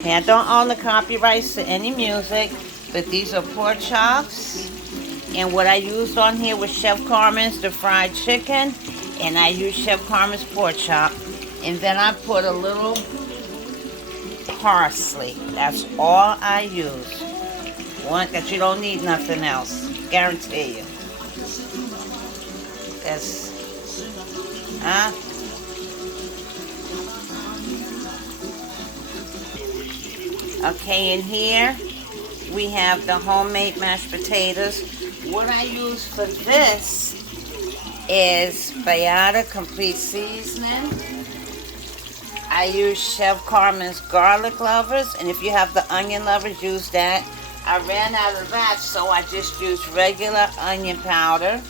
Okay, I don't own the copyrights to any music, but these are pork chops. And what I used on here was Chef Carmen's the fried chicken, and I used Chef Carmen's pork chop. And then I put a little parsley. That's all I use. One that you don't need nothing else. Guarantee you. That's huh? Okay, in here we have the homemade mashed potatoes. What I use for this is Bayada Complete Seasoning. I use Chef Carmen's garlic lovers, and if you have the onion lovers, use that. I ran out of that, so I just used regular onion powder.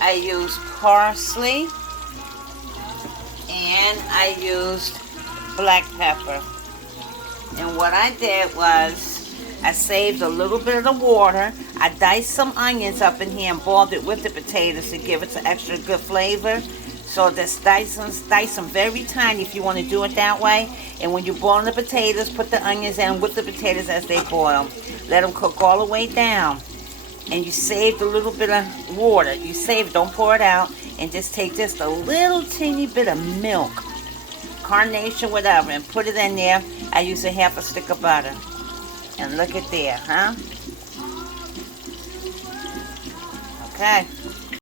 I used parsley, and I used black pepper. And what I did was, I saved a little bit of the water. I diced some onions up in here and boiled it with the potatoes to give it some extra good flavor. So just dice them very tiny if you want to do it that way. And when you're boiling the potatoes, put the onions in with the potatoes as they boil. Let them cook all the way down. And you saved a little bit of water. You save it, don't pour it out. And just take just a little teeny bit of milk, carnation, whatever, and put it in there. I use a half a stick of butter. And look at there, huh? Okay.